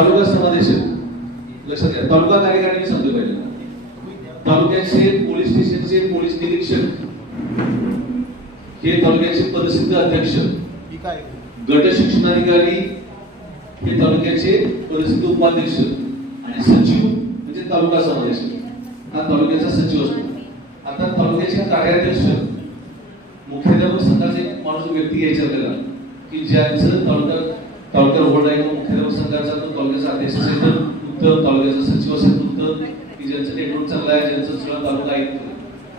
तालुका समादेशक लक्षात घ्या, तालुका कार्यकारिणी सांगतो पाहिजे. तालुक्याचे पोलीस स्टेशनचे पोलीस निरीक्षक हे तालुक्याचे पदसिद्ध अध्यक्ष, गट शिक्षणाधिकारी हे तालुक्याचे पदसिद्ध उपाध्यक्ष आणि सचिव म्हणजे तालुका समादेशक हा तालुक्याचा सचिव असतो. आता तालुक्याच्या कार्याध्यक्ष मुख्याध्यापक संघाचे माणूस व्यक्ती घ्यायचे आपल्याला की ज्यांचं तालुका बोर्ड आहे किंवा मुख्याध्यापक संघाचा तो तालुक्याचा अध्यक्ष असेल तर उत्तम, तालुक्याचा सचिव असेल तर उत्तम, की ज्यांचं नेटवर्क चांगलं आहे, ज्यांचं सगळं तालुका आहे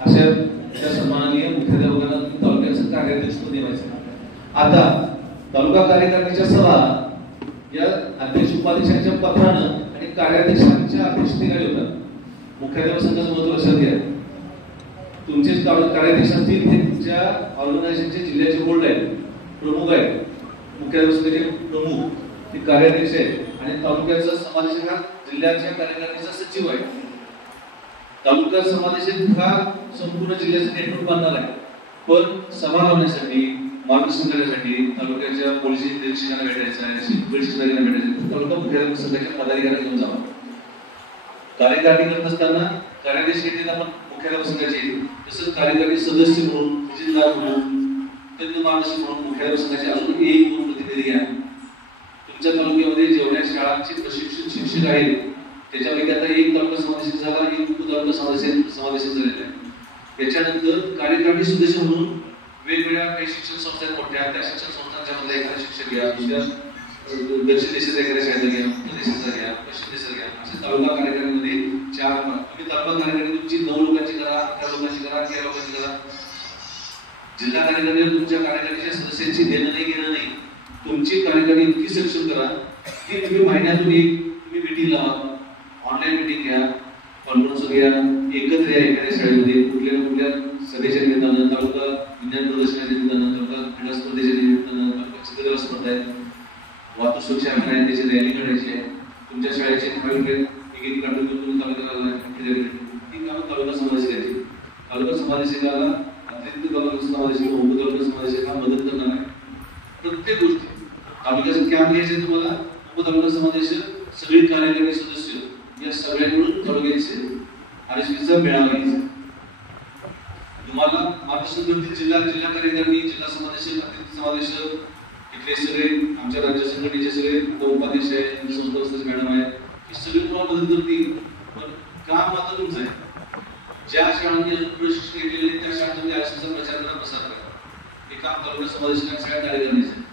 अशा त्या सन्माननीय मुख्याध्यापकांना तालुक्याचं कार्याध्यक्ष नेमायचं. आता तालुका कार्यकारिणीच्या सभा या अध्यक्ष उपाध्यक्षांच्या पत्रानं आणि कार्याध्यक्षांच्या अध्यक्षतेखाली होतात. मुख्याध्यापक संघाचं महत्व लक्षात घ्या. तुमचे कार्याध्यक्ष असतील ते तुमच्या ऑर्गनायझेशनचे जिल्ह्याचे बोर्ड आहेत, प्रमुख आहेत, मुख्याध्यापक संघाचे प्रमुख ते कार्याध्यक्ष आहेत आणि तालुक्याचा समादेशक हा जिल्ह्याच्या कार्यकारिणीचा सचिव आहे. तालुका समादेशक हा संपूर्ण जिल्ह्याचं नेटवर्क बांधणार आहे. पण सभा लावण्यासाठी, मार्गदर्शन करण्यासाठी तालुक्याच्या पोलीस निरीक्षकांना भेटायचं आहे, शिक्षणाधिकाऱ्यांना भेटायचं, तालुका मुख्याध्यापक संघाच्या पदाधिकाऱ्यांना घेऊन जावा. कार्यकारिणी करत असताना कार्याध्यक्ष घेतले आपण मुख्याध्यापक संघाचे, तसंच कार्यकारी सदस्य म्हणून, जिल्हा म्हणून, तज्ञ मार्गदर्शक म्हणून मुख्याध्यापक संघाचे अजून एक दोन प्रतिनिधी घ्या. तुमच्या तालुक्यामध्ये जेवढ्या शाळांचे प्रशिक्षण शिक्षक आहेत त्याच्यापैकी आता एक तालुका समादेशक झाला, एक उपतालुका समादेशक झालेला आहे. त्याच्यानंतर कार्यकारिणी सदस्य म्हणून वेगवेगळ्या काही शिक्षण संस्था मोठ्या त्या शिक्षण संस्थांच्या मध्ये एखादा शिक्षक घ्या, दुसऱ्या दक्षिण देशाचा एखाद्या शाळेचा घ्या, उत्तर देशाचा घ्या, पश्चिम देशाचा घ्या, असे तालुका कार्यकारिणीमध्ये चार. तुम्ही तालुका कार्यकारिणी तुमची 9 लोकांची करा, 11 लोकांची करा, 13 लोकांची करा. जिल्हा कार्यकारिणी तुमच्या कार्यकारिणीच्या सदस्यांची देणं नाही घेणं नाही, तुमची कार्यकारिणी इतकी सक्षम करा की तुम्ही महिन्यातून एक तुम्ही मीटिंग लावा, ऑनलाईन मीटिंग घ्या, कॉन्फरन्स घ्या, एकत्र या एखाद्या शाळेमध्ये कुठल्या कुठल्या सभेच्या निमित्तानं, तालुका विज्ञान प्रदर्शनाच्या निमित्तानं, तालुका क्रीडा स्पर्धेच्या निमित्तानं, तालुका चित्रकला स्पर्धा आहे, वाहतूक सुरक्षा अभियान आहे, त्याची रॅली काढायची आहे, तुमच्या शाळेचे एक काढून तुम्ही तालुक्याला ती कामं तालुका समादेशकाची. तालुका समादेशकाला अतिरिक्त तालुका समादेशक, उपतालुका समादेशक हा मदत करणार आहे प्रत्येक गोष्टी. तालुक्याचं कॅम्प घ्यायचे तुम्हाला, उपतालुका समादेशक, सगळे कार्यकारी सदस्य या सगळ्यांकडून तालुक्याचे आरएसपीचा मेळावा घ्यायचा. तुम्हाला मार्गदर्शन करतील जिल्हा कार्यकारिणी, जिल्हा समादेशक, अतिरिक्त समादेशक, इथले सगळे आमच्या राज्य संघटनेचे सगळे उपाध्यक्ष आहेत, संस्थापक मॅडम आहेत, हे सगळे तुम्हाला मदत करतील. पण काम मात्र तुमचं आहे. ज्या शाळांनी प्रशिक्षण घेतलेले त्या शाळांमध्ये आरएसपीचा प्रचार करा, प्रसार करा. हे काम तालुका समादेशकांच्या सगळ्या कार्यकारिणीचं आहे.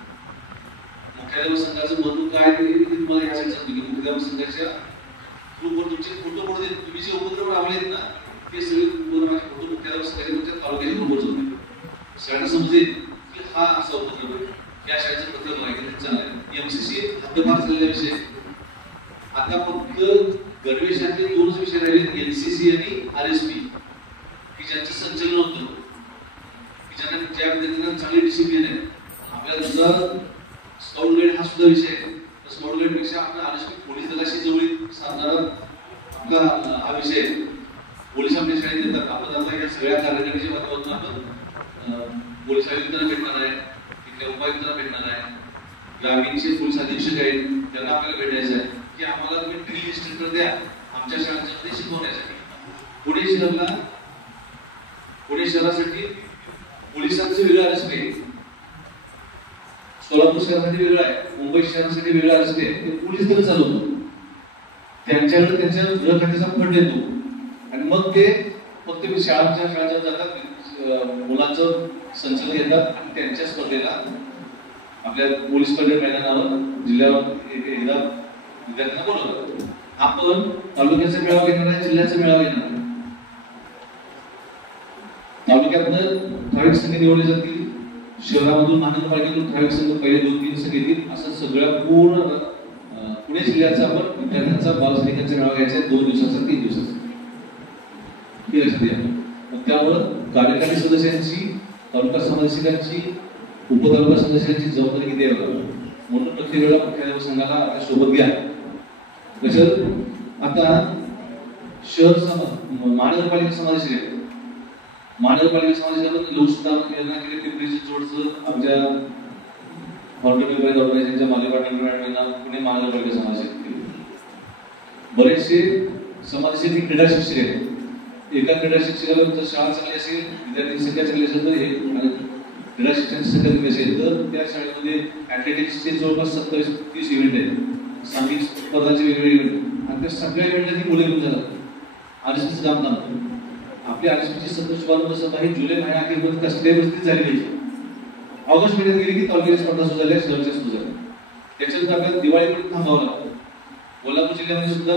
मुख्याध्यापक संघाचं महत्व काय ते तुम्हाला यासाठी सांगतो की मुख्याध्यापक संघाच्या ग्रुपवर तुमचे फोटो पडू देत. तुम्ही जे उपद्रव राबवलेत ना ते सगळे फोटो मुख्याध्यापक संघाच्या तालुक्याच्या ग्रुपवर होते. सगळ्यांना समजेल की हा असा उपद्रव आहे, या शाळेचं प्रकरण आहे, चांगलं आहे. एमसीसी हद्दपार झालेला विषय. आता फक्त गणवेशातले 2च विषय राहिले, एनसीसी आणि आरएसपी, की ज्यांचं संचलन होतं, की ज्या विद्यार्थ्यांना चांगली डिसिप्लिन आहे. आपल्याला दुसरा स्काउट गाईड हा सुद्धा विषय आहे. स्काउट गाईड पेक्षा आपला आरएसपी पोलीस दलाशी जवळीक साधणारा आपला हा विषय आहे. पोलीस आपल्या शाळेत येतात. आपण आता या सगळ्या कार्यकारिणीच्या माध्यमातून आपण पोलीस आयुक्तांना भेटणार आहे, तिथल्या उपायुक्तांना भेटणार आहे, ग्रामीणचे पोलीस अधीक्षक आहेत त्यांना आपल्याला भेटायचं आहे की आम्हाला तुम्ही ड्रिल इन्स्ट्रक्टर द्या आमच्या शाळांमध्ये शिकवण्यासाठी. पुणे शहरासाठी पोलिसांचं वेगळं आरएसपी आहे, सोलापूर शहरासाठी वेगळं आहे, मुंबई शहरासाठी वेगळं आरएसपी आहे. ते पोलीस दल चालवतो, त्यांच्याकडे त्यांच्या गृह खात्याचा फंड येतो आणि मग ते फक्त शाळांच्या जातात, मुलांचं संचलन घेतात आणि त्यांच्या स्पर्धेला आपल्या पोलीस परेड मैदानावर जिल्ह्यावर एकदा विद्यार्थ्यांना बोलवतात. आपण तालुक्याचा मेळावा घेणार आहे, जिल्ह्याचा मेळावा घेणार आहे. तालुक्यातनं ठराविक संघ निवडले जातील, शहरामधून महानगरपालिकेतून ठराविक संघ पहिले 2-3 संघ येतील. असं सगळ्या पूर्ण पुणे जिल्ह्याचा आपण विद्यार्थ्यांचा बालसैनिकांचा मेळावा घ्यायचा आहे 2 दिवसाचा, 3 दिवसाचा. हे लक्षात घ्या. मग त्यामुळं कार्यकारी सदस्यांची, तालुका समादेशकांची, उपतालुका सदस्यांची जबाबदारी किती आहे म्हणून प्रत्येक वेळेला मुख्याध्यापक संघाला आपल्या सोबत घ्या. कसं आता शहर महानगरपालिका समादेशक आहे. महानगरपालिका समादेशाला लोकसुधारणा योजना केली, पिंपरी चिंचवडचं आमच्या ऑर्गनायझेशनच्या मालेगाव मॅडमांना पुणे महानगरपालिका समादेशक केली. बरेचसे समाजाचे क्रीडा शिक्षक आहेत. एका क्रीडा शिक्षकाला जर शाळा चांगली असेल, विद्यार्थी संख्या चांगली असेल तर हे क्रीडा शिक्षणाची संख्या कमी असेल तर त्या शाळेमध्ये ॲथलेटिक्सचे जवळपास 27-30 इव्हेंट आहेत, सांघिक स्पर्धांचे वेगवेगळे इव्हेंट, आणि त्या सगळ्या इव्हेंटला मुले घेऊन जातात. आरएसपीचं काम थांबतं. आपली आरएसपीची शुभारंभ सभा ही जुलै महिन्याअखेरपर्यंत कसल्याही परिस्थितीत झाली पाहिजे. ऑगस्ट महिन्यात गेली की तालुक्याच्या स्पर्धा सुरू झाल्या, शहराच्या सुरू झाल्या. त्याच्यानंतर आपल्याला दिवाळीपर्यंत थांबावं लागतं. कोल्हापूर जिल्ह्यामध्ये सुद्धा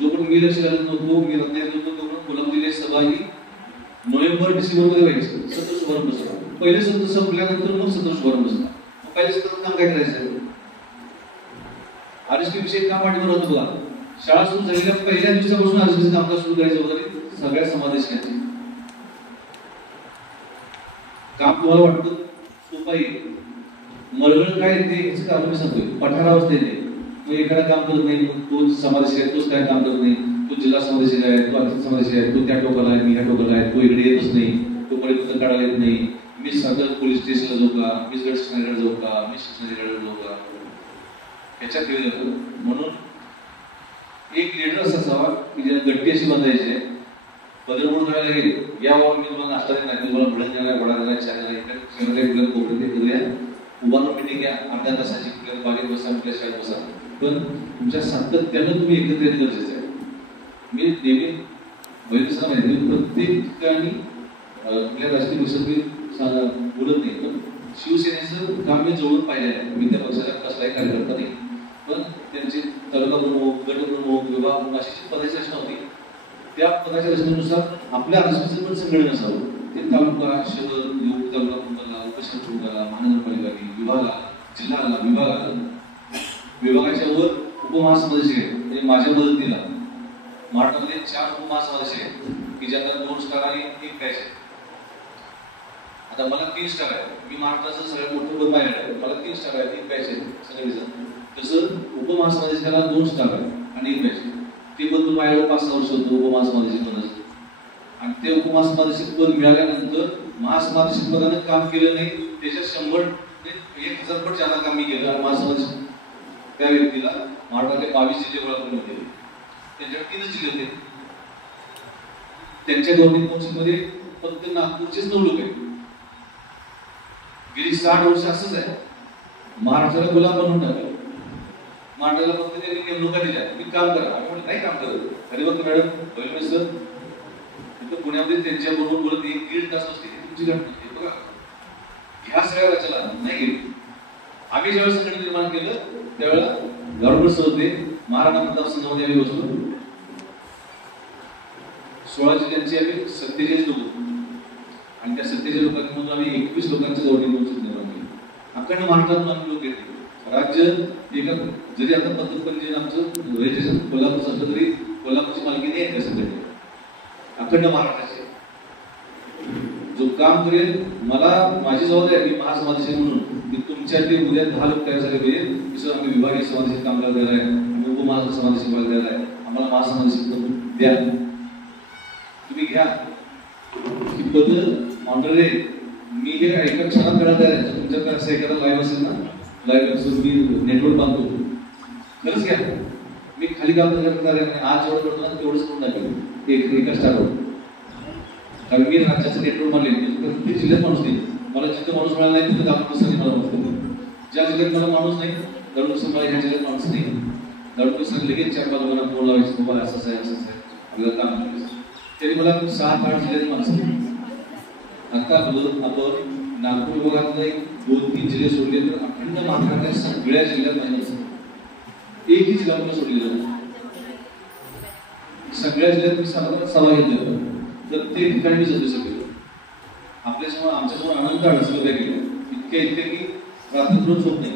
जोपर्यंत मी लक्ष घालत नव्हतो, मी रत्नागिरीत होतो, तोपर्यंत कोल्हापूर जिल्ह्याची सभा ही नोव्हेंबर-डिसेंबरमध्ये व्हायची. सत्र शुभारंभ सभा पहिले सत्र संपल्यानंतर मग सत्र शुभारंभ सभा. पहिले सत्र काम काय करायचं, आरएसपी विषयी काम वाटवर होतं बघा. शाळा सुरू झालेल्या पहिल्या दिवसापासून आरएसपीचं कामकाज सुरू करायचं वगैरे सगळ्या समादेशांचे काम तुम्हाला वाटतं सोपाई मरगळ काय ते ह्याचं काम मी सांगतोय. पठारावस्था येते, तो एखादा काम करत नाही, तो समादेश आहे, तोच काय काम करत नाही, तो जिल्हा समादेश आहे, तो आर्थिक समादेश आहे, तो त्या टोकाला आहे, मी ह्या टोकाला आहे, तो इकडे येतच नाही, तो परिवर्तन काढायला येत नाही, मी साधं पोलीस स्टेशनला जाऊ का, मी गट स्टेशनकडे जाऊ का, मी स्टेशनकडे जाऊ का, ह्याच्यात वेळ जातो. म्हणून एक लीडर असा असावा की ज्याला गट्टी अशी बांधायची आहे. पदरमोड करायला गेले या बाबा मी तुम्हाला नाश्ता देणार, मी तुम्हाला भडंग देणार, वडा देणार, चहा देणार, कुठल्या कोपऱ्यात ते करूया, उभारून मिटिंग घ्या, अर्ध्या तासाची, कुठल्या बागेत बसा, कुठल्या शाळेत बसा, पण तुमच्या सातत्यानं तुम्ही एकत्र येणं गरजेचं आहे. मी नेहमी बहिणीचा माहिती प्रत्येक ठिकाणी कुठल्या राजकीय पक्षात बोलत नाही, पण शिवसेनेचं काम मी जवळून पाहिलं आहे. मी त्या पक्षाला कसलाही कार्यकर्ता नाही, पण त्यांचे तालुका प्रमुख, गट प्रमुख, विभाग प्रमुख अशी पदाची रचना होती. त्या पदाच्या रचनेनुसार आपल्या आरएसपीचं पण संघटन असावं. ते तालुका, शहर, तालुका प्रमुखाला, उपशहर प्रमुखाला, महानगरपालिका, विभागाला, जिल्ह्याला, विभागाच्या वर उपमहासमादेश आहेत. म्हणजे माझ्या मदतीला महाराष्ट्रामध्ये 4 उपमहासमादेश आहेत की ज्यांना 2 स्टार आणि 1 पॅच आहे. आता मला 3 स्टार आहे, मी महाराष्ट्राचं सगळ्यात मोठं पद पाहिलं आहे, मला 3 स्टार आहे, 1 पॅच आहे सगळेजण. तसं उपमहासमादेशाला 2 स्टार आहे आणि 1 पॅच आहे. ते पद माझ्याकडे 5-6 वर्ष होतं उपमहासमादेशिक पदाचं, आणि ते उपमहासमादेशिक पद मिळाल्यानंतर महासमादेशिक पदानं काम केलं नाही, त्याच्यात 100-1000 पट जादा काम मी केलं. आणि महासमादेशिक त्या व्यक्तीला महाराष्ट्रातले 22 जिल्हे गोळा करून दिले. त्यांच्याकडे 3 जिल्हे होते. त्यांच्या गव्हर्निंग काउन्सिलमध्ये फक्त नागपूरचेच 9 लोक आहेत. गेली 60 वर्ष असंच आहे. महाराष्ट्राला गुलाम बनवून टाकलं. महाराष्ट्राला फक्त त्यांनी नेमणुका दिल्या, तुम्ही काम करा. आपण नाही काम करत. अरे बघ मॅडम, पहिले सर तिथं पुण्यामध्ये त्यांच्या बरोबर बोलत 1-1.5 तास असते तुमची घटना बघा. ह्या सगळ्या राज्याला नाही गेली. आम्ही ज्यावेळेस संघटन निर्माण केलं त्यावेळेला गव्हर्नर सर होते, महाराणा प्रताप संघामध्ये आम्ही बसलो. 16 जिल्ह्यांचे आम्ही 47 लोक होतो, आणि त्या 47 लोकांमधून आम्ही 21 लोकांचं गव्हर्निंग काउन्सिल निर्माण केलं. अखंड महाराष्ट्रातून आम्ही लोक घेतले. राज्य एका जरी आता पद्धतपणे आमचं रजिस्ट्रेशन कोल्हापूरचं असलं तरी कोल्हापूरची मालकी नाही आहे त्या संघटनेत. अखंड महाराष्ट्राचे जो काम करेल, मला माझी जबाबदारी आहे, मी महासमादेश म्हणून की तुमच्या ते उद्या 10 लोक तयार झाले पाहिजे. तसं आम्ही विभागीय समादेश काम करायला आहे, आम्ही उपमहासमादेश काम करायला आहे. आम्हाला महासमादेश द्या, तुम्ही घ्या. ही पद्धत ऑनरे मी हे एका क्षणात करायला तयार आहे. तुमच्याकडे असं एखादा लाईव्ह असेल ना, लाईव्ह असून मी नेटवर्क बांधतो, खरंच घ्या. मी खाली काम करणार आहे, आज जेवढं करतो ना तेवढंच करून टाकेल एका स्टारवर. कारण मी राज्याचं नेटवर्क मानले, प्रत्येक जिल्ह्यात माणूस नाही. मला जिथं माणूस मिळाला नाही तिथं दाखवण्यासाठी मला माणूस, ज्या जिल्ह्यात मला माणूस नाही दरडोस मला ह्या जिल्ह्यात माणूस नाही. दरडोस लगेच 4-5 लोकांना फोन लावायचं, बाबा असं आहे असं आहे आपल्याला काम करायचं. तरी मला 7-8 जिल्ह्यात माणसं. आता आपण नागपूर विभागातले 2-3 जिल्हे सोडले तर अखंड महाराष्ट्रातल्या सगळ्या जिल्ह्यात नाही, एकही जिल्हा आपण सोडलेला नाही. सगळ्या जिल्ह्यात मी सभा घेतल्या, तर ते ठिकाणी मी सदस्य केलं. आपल्यासमोर आमच्यासमोर आनंद अडचणी केल्या इतके की रात्र झोप नाही.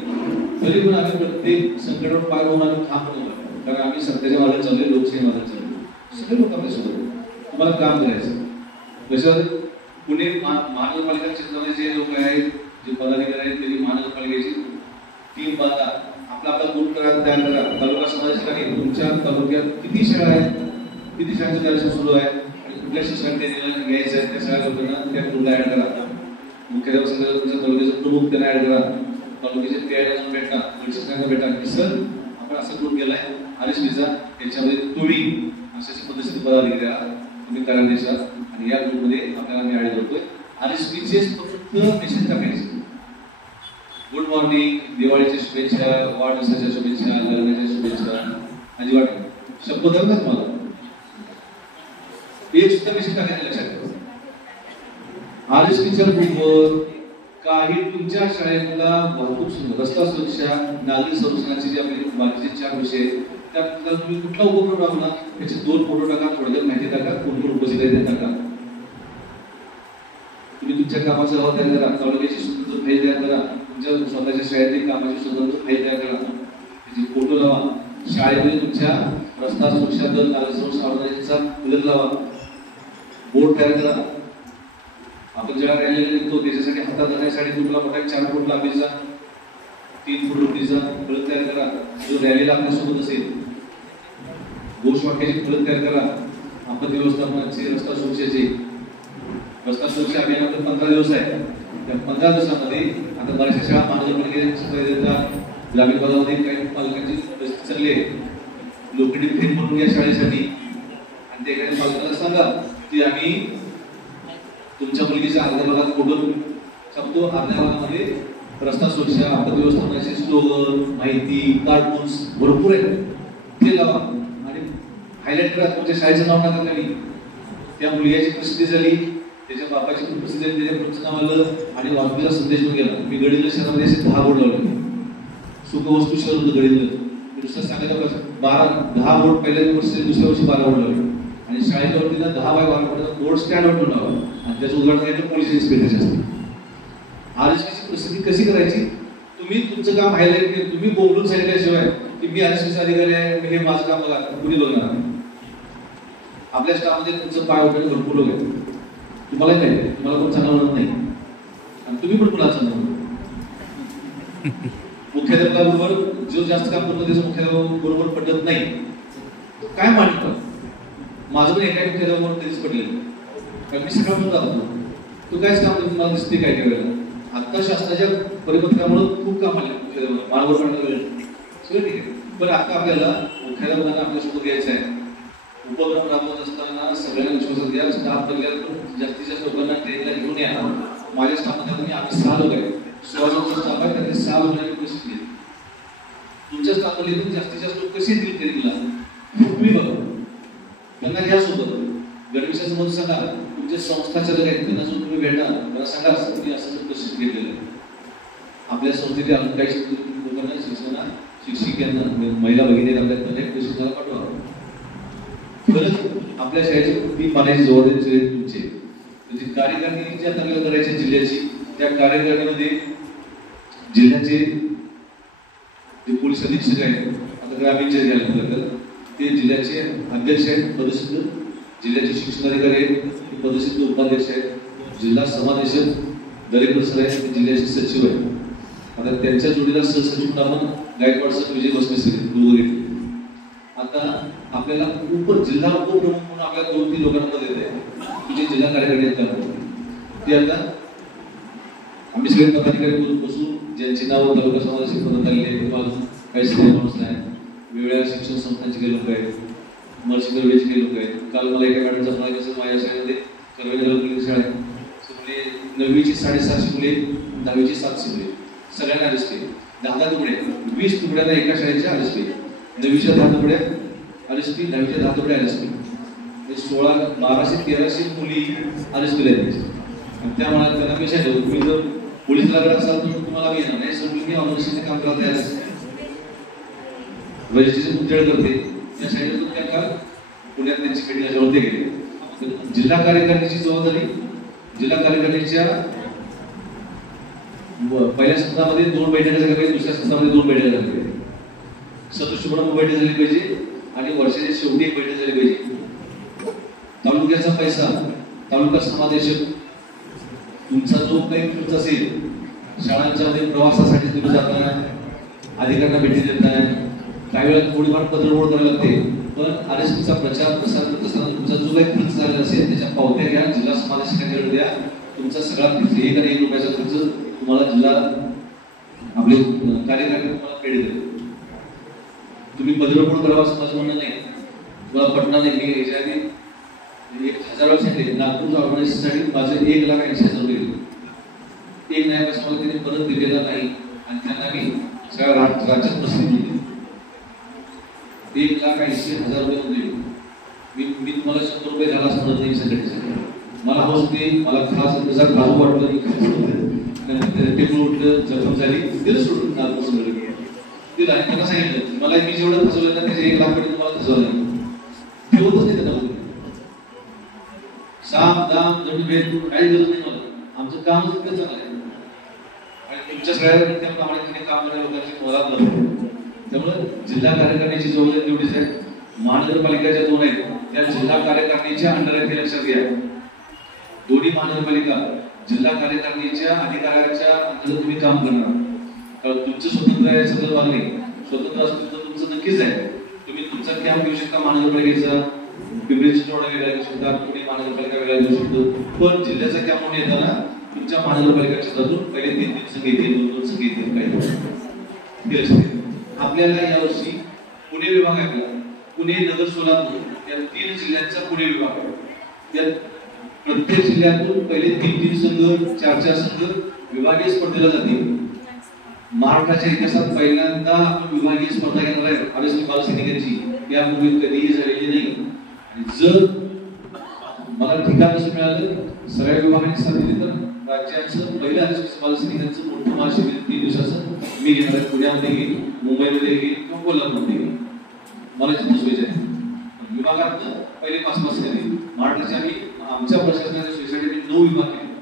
तरी पण आम्ही प्रत्येक संकटावर पाय होऊन आम्ही ठाम होतो, कारण आम्ही सत्तेच्या मार्गात चालले, लोकशाही मार्गात चालले. सगळे लोक आपल्यासोबत तुम्हाला काम करायचं. कसं पुणे महानगरपालिका क्षेत्रामध्ये जे लोक आहेत, जे पदाधिकारी आहेत, त्यांनी महानगरपालिकेची टीम बांधा, आपला गुण तयार करा. तालुका समाजासाठी तुमच्या तालुक्यात किती शाळा आहेत, किती शाळांचं कार्यक्रम सुरू आहे आणि कुठल्या शिक्षकांना घ्यायचं आहे, त्या सगळ्या लोकांना त्या ग्रुपला ऍड करा. मुख्याध्यापक संघाचा तुमच्या तालुक्याचा प्रमुख त्यांना ऍड करा. तालुक्याचे ते भेटा, शिक्षकांना भेटा की सर आपण असा ग्रुप गेलाय RSPचा, याच्यामध्ये तुम्ही अशा पद्धतीने पदाधिकारी तुम्ही करायला द्यायचा आणि या ग्रुपमध्ये आपल्याला मी ऍड करतोय. RSPचे फक्त मेसेज टाकायचे, गुड मॉर्निंग, दिवाळीच्या शुभेच्छा, वाढदिवसाच्या शुभेच्छा, लग्नाच्या शुभेच्छा, अजिबात शब्द धरतात मला एक सुद्धा मेसेज टाकायचे लक्षात ठेवा. RSPच्या ग्रुपवर काही तुमच्या शाळेतला वाहतूक रस्ता सुरक्षा, नागरिक संरक्षणाचे जे आपले बाकीचे 4 विषय त्यात तुम्ही कुठला उपक्रम राबवला त्याचे 2 फोटो टाका, थोडक्यात माहिती टाका, कोण कोण उपस्थित आहे ते टाका. तुम्ही तुमच्या कामाचा अहवाल तयार करा, तालुक्याची स्वतंत्र फाईल तयार करा, तुमच्या स्वतःच्या शाळेतील कामाची स्वतंत्र फाईल तयार करा, त्याचे फोटो लावा. शाळेमध्ये तुमच्या रस्ता सुरक्षा दल, नागरिक संरक्षण ऑर्गनायझेशनचा उल्लेख लावा, बोर्ड तयार करा. आपण ज्या रॅलीला निघतो त्याच्यासाठी हातात धरण्यासाठी तुम्हाला मोठा 4 फूट लांबीचा 3 फूट रुपीचा फलक तयार करा. जो रॅलीला आपल्यासोबत असेल घोषवाक्याची फलक तयार करा. आपत्ती व्यवस्थापनाचे, रस्ता सुरक्षेचे. रस्ता सुरक्षा अभियानामध्ये 15 दिवस आहे. त्या 15 दिवसामध्ये आता बऱ्याचशा शाळा महानगरपालिकेच्या ग्रामीण भागामध्ये काही पालकांची परिस्थिती चालली आहे. लोखंडी फेरी म्हणून या शाळेसाठी आणि ते एखाद्या पालकाला सांगा की आम्ही तुमच्या मुलगीच्या अर्ध्या भागात फोटो छापतो, अर्ध्या भागामध्ये रस्ता सुरक्षा, आपत्ती व्यवस्थापनाचे स्लोगन, माहिती, कार्टून्स भरपूर आहेत, ते लावा आणि हायलाइट करा. तुमच्या शाळेचं नाव टाका खाली. त्या मुलग्याची प्रसिद्धी झाली, त्याच्या बापाची प्रसिद्धी झाली, त्याच्या पुढचं नाव आलं आणि वाजपेयीचा संदेश पण गेला. मी गडिंग्लज शहरामध्ये असे 10 बोर्ड लावले. सुखवस्तू शहर होतं गडिंग्लज. दुसरं सांगायचं 10 बोर्ड पहिल्या वर्षी, दुसऱ्या वर्षी 12 बोर्ड लावले आणि शाळेच्या वरतीला 10 बाय 12 बोर्ड स्टँड वर लावा आणि त्याचं उदाहरण घ्यायचं पोलीस इन्स्पेक्टरचे असते. RSPची प्रसिद्धी कशी करायची? तुम्ही तुमचं काम हायलाइट केलं, तुम्ही बोलून सांगितल्याशिवाय की मी RSPचा अधिकारी आहे, मी हे माझं काम बघा, कुणी बघणार? आपल्या स्टाफमध्ये तुमचं पाय उठवणे भरपूर लोक आहेत. तुम्हालाही काय, तुम्हाला कोण चांगलं म्हणत नाही आणि तुम्ही पण कुणाला चांगलं म्हणत. मुख्याध्यापकाबरोबर जो जास्त काम करतो त्याचं मुख्याध्यापकाबरोबर पटत नाही, काय मांडतं? माझं पण एका मुख्याध्यापकाबरोबर कधीच पडलेलं कारण मी सकाळ म्हणून जातो, तू कायच काम करतो मला दिसते काय काय वेळेला. आता शासनाच्या परिपत्रकामुळे खूप काम आले मुख्याध्यापक, मार्गवर पडणार वेळ सगळं ठीक आहे. पण आता आपल्याला मुख्याध्यापकांना आपल्यासोबत घ्यायचं आहे. उपक्रम राबवत असताना सगळ्यांना विश्वासात घ्या. स्टाफ बदल्यात जास्तीत जास्त लोकांना ट्रेनला घेऊन या. माझ्या स्टाफमध्ये आम्ही 6 लोक आहे, 16 लोकांचा स्टाफ आहे, त्यातले 6 लोकांनी उपस्थित घेतले. तुमच्या स्टाफमध्ये जास्तीत जास्त लोक कसे येतील ट्रेनिंगला तुम्ही बघा, त्यांना घ्या सोबत. गणवेशाचं मत सांगा, तुमचे संस्था चालक आहेत त्यांना जो तुम्ही भेटणार त्यांना सांगा तुम्ही असं प्रशिक्षण घेतलेलं आहे. आपल्या संस्थेतील अजून काही लोकांना शिक्षिकांना महिला भगिनी आपल्या प्रशिक्षणाला पाठवा. खरंच आपल्या शाळेची ती पाण्याची जबाबदारी तुमची. म्हणजे कार्यकारिणी जी आता आपल्याला करायची जिल्ह्याची, त्या कार्यकारिणीमध्ये जिल्ह्याचे जे पोलीस अधीक्षक आहेत, आता ग्रामीणचे घ्यायला ते जिल्ह्याचे अध्यक्ष आहेत पदसिद्ध, जिल्ह्याचे शिक्षणाधिकारी आहेत ते पदसिद्ध उपाध्यक्ष आहेत, जिल्हा समादेशक दरेकर सर आहेत ते जिल्ह्याचे सचिव आहेत. आता त्यांच्या जोडीला सहसचिव आपण गायकवाड सर, विजय बसवे दोघे. आता आपल्याला जिल्हा उपप्रमुख म्हणून आपल्याला 2-3 लोकांना पद येत आहे, तुझे जिल्हा कार्यकारिणी आहेत ते आता आम्ही सगळे पदाधिकारी बसून ज्यांची नावं तालुका समाजाशी पदात आलेली आहेत किंवा काही स्त्रिया माणूस नाही, वेगवेगळ्या शिक्षण संस्थांचे काही लोक आहेत, महर्षी कर्वेचे काही लोक आहेत. काल मला एका मॅडमचा फोन आला, माझ्या शाळेमध्ये कर्वे नगरपालिका शाळा आहे, मुले 9वीची 750 मुले, 10वीची 700 मुले, सगळ्यांना RSP 10 तुकडे, 20 तुकड्यांना एका शाळेच्या RSP, 9वीच्या 10 तुकड्या RSP, 10वीच्या 10 तुकड्या RSP, 1200-1300 मुली RSP ला आहेत. आणि त्या मला त्यांना पेशा देऊ, तुम्ही जर पोलीस लागत असाल तर तुम्हाला येणार नाही, समजून मी ऑर्गनायझेशनचे काम करत आहे, रजिस्ट्रेशन तुमच्याकडे करते. त्या शाळेतून त्या काल पुण्यात त्यांची मीटिंग अशावर ते गेले. जिल्हा कार्यकारिणीची जबाबदारी, जिल्हा कार्यकारिणीच्या पहिल्या सत्रामध्ये 2 बैठका झाल्या पाहिजे, दुसऱ्या सत्रामध्ये 2 बैठका झाल्या पाहिजे, सदस्यपणाची बैठक झाली पाहिजे आणि वर्षाच्या शेवटी एक बैठक झाली पाहिजे. तालुक्याचा पैसा, तालुका समादेशक, तुमचा जो काही खर्च असेल शाळांच्या मध्ये प्रवासासाठी तुम्ही जाताना अधिकाऱ्यांना भेटी देताना काही वेळा थोडीफार पत्रवोळ करावी लागते, पण RSPचा प्रचार प्रसार करत असताना तुमचा जो काही खर्च झालेला असेल त्याच्या पावत्या घ्या, जिल्हा समादेशकांकडे द्या. तुमचा सगळा 1 रुपयाचा खर्च तुम्हाला जिल्हा आपले कार्यकारिणी तुम्हाला क्रेडिट देते. तुम्ही पदरोपण करावं असं माझं म्हणणं नाही, मला पटणार नाही. मी याच्या आधी 1000 सांगितले, नागपूरच्या ऑर्गनायझेशनसाठी माझं 1,80,000 रुपये दिले. 1 नया पैसा मला त्यांनी परत दिलेला नाही आणि त्यांना मी सगळ्या राज्यात प्रसिद्धी दिली. 1,80,000 रुपये दिले. मी तुम्हाला 100 रुपये झाला असं म्हणत नाही संघटनेसाठी. मला हवं होते, मला खास त्याचा खाजू वाटलं, मी टेबल उठलं, जखम झाली, दिलं सोडून नागपूर सोडलं. दिलं आणि त्यांना सांगितलं मला मी जेवढं फसवलं ना त्याचे 1 लाख रुपये तुम्हाला फसवलं नाही. ठेवतच नाही त्यांना बोलून. साम दाम दंडभेद काही गरज नाही मला. आमचं कामच इतकं चांगलं आहे आणि तुमच्या सगळ्या त्याप्रमाणे तिने काम करणाऱ्या लोकांची मोलात नव्हतं. त्यामुळे जिल्हा कार्यकारिणीची जवळ तेवढीच आहे. महानगरपालिकाच्या 2 आहेत, त्या जिल्हा कार्यकारिणीच्या अंडर आहेत हे लक्षात घ्या. दोन्ही महानगरपालिका जिल्हा कार्यकारिणीच्या अधिकाऱ्याच्या अंतर्गत तुम्ही काम करणार. कारण तुमचं स्वतंत्र आहे सगळं भाग नाही. स्वतंत्र असतील तर तुमचं नक्कीच आहे. तुम्ही तुमचा कॅम्प घेऊ शकता महानगरपालिकेचा, पिंपरी चिंचवड वेगळा घेऊ शकता, पुणे महानगरपालिका वेगळा घेऊ शकतो. पण जिल्ह्याचा कॅम्प म्हणून येताना तुमच्या महानगरपालिका क्षेत्रातून पहिले 3 संघ येतील, 2 संघ येतील काही. आपल्याला यावर्षी पुणे विभाग आहे, पुणे नगर सोलापूर या 3 जिल्ह्यांचा पुणे विभाग आहे. या प्रत्येक जिल्ह्यातून पहिले 3 संघ, 4 संघ विभागीय स्पर्धेला जातील. महाराष्ट्राच्या इतिहासात पहिल्यांदा आपण विभागीय स्पर्धा घेणार आहे आदिवासी बालसैनिकांची. यापूर्वी कधीही झालेली नाही. आणि जर मला ठिकाण कसं मिळालं, सगळ्या विभागांनी साथ दिली तर राज्याचं पहिलं आदिवासी बालसैनिकांचं मोठं महाशिबिर 3 दिवसाचं मी घेणार आहे. पुण्यामध्ये घेईल, मुंबईमध्ये घेईल किंवा कोल्हापूरमध्ये घेईल. मला जिथं सोयीचं आहे. विभागात पहिले 5 केले. महाराष्ट्राच्या आमच्या प्रशासनाच्या सोयीसाठी 9 विभाग केले.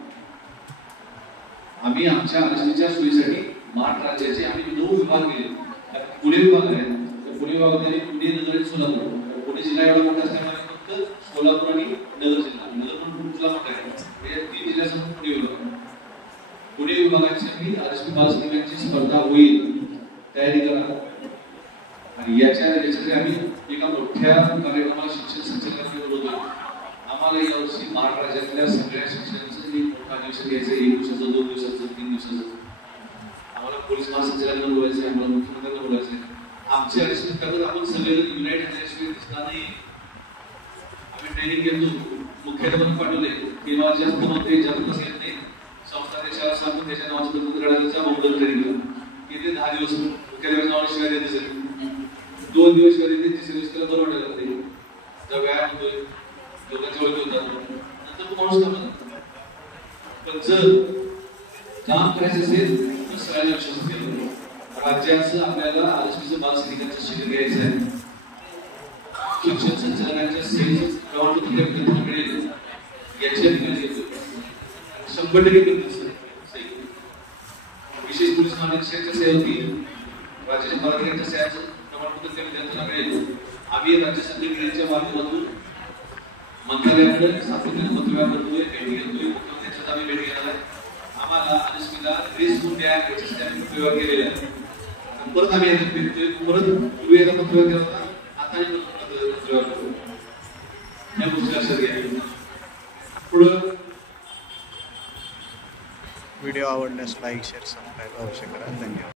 आम्ही आमच्या आदिवासीच्या सोयीसाठी महाराष्ट्र राज्याचे आम्ही 9 विभाग केले. पुणे विभाग आहे, पुणे विभागामध्ये पुणे, नगर आणि सोलापूर. पुणे जिल्हा एवढा मोठा असल्यामुळे फक्त सोलापूर आणि नगर जिल्हा, नगर पण कुठला मोठा आहे, या 3 जिल्ह्यासमोर पुणे विभाग. पुणे विभागाची मी आदिवासी बालसैनिकांची स्पर्धा होईल, तयारी करा. आणि याच्यासाठी आम्ही एका मोठ्या कार्यक्रमाला शिक्षण संचालकांनी बोलवतोय. आम्हाला यावर्षी महाराष्ट्र राज्यातल्या सगळ्या शिक्षणाचं एक मोठं अधिवेशन घ्यायचं, 1 दिवसाचं, 2 दिवसाचं, 3 दिवसाचं. आम्हाला पोलीस महासंचालकांना बोलायचं आहे, आम्हाला मुख्यमंत्र्यांना बोलायचं आहे. आमच्या अधिवेशनात आपण सगळे युनाइट झाल्याशिवाय दिसणार नाही. आम्ही ट्रेनिंग घेतो, मुख्याध्यापक पाठवले की मला जास्त म्हणते, जास्त येत नाही. संस्था त्याच्यावर सांगून त्याच्या नावाचं दखल करायचा मोबाईल ट्रेनिंग किती 10 दिवस मुख्याध्यापक नावाने शिवाय देत असेल, 2 दिवस शिवाय देते, 3 दिवस त्याला बरं वाटायला लागते. जर व्यायाम होतोय, लोकांच्या ओळखी होतात, नंतर तो माणूस थांबला. पण जर काम करायचं असेल तर सगळ्यांना विश्वास केला. राज्याचं आपल्याला आदिवासी बालसैनिकांचं शिबिर घ्यायचं आहे. शिक्षण संचालकांच्या सेल्स प्रमाणपत्र मिळेल याची अधिकारी घेतो. 100% करतील. विशेष पोलीस महानिरीक्षकांच्या सेवेतील राज्याच्या पालकांच्या सेवांचं प्रमाणपत्र त्या विद्यार्थ्यांना मिळेल. आम्ही राज्य संघटनेच्या माध्यमातून मंत्रालयाकडे सातत्याने पत्रव्यवहार करतोय, भेटी घेतोय, मुख्यमंत्र्यांच्या आम्ही भेटी घेणार आहे. आम्हाला आदिवासीला रेस मुंड्या याच्यासाठी आम्ही पत्रव्यवहार केलेला आहे. परत आम्ही याच्यात भेटतोय, परत पूर्वी एकदा पत्रव्यवहार केला होता, आता पत्रव्यवहार करतो. या गोष्टी लक्षात घ्या. पुढं व्हिडिओ आवडल्यास लाईक, शेअर, सबस्क्राईब अवश्य करा. धन्यवाद.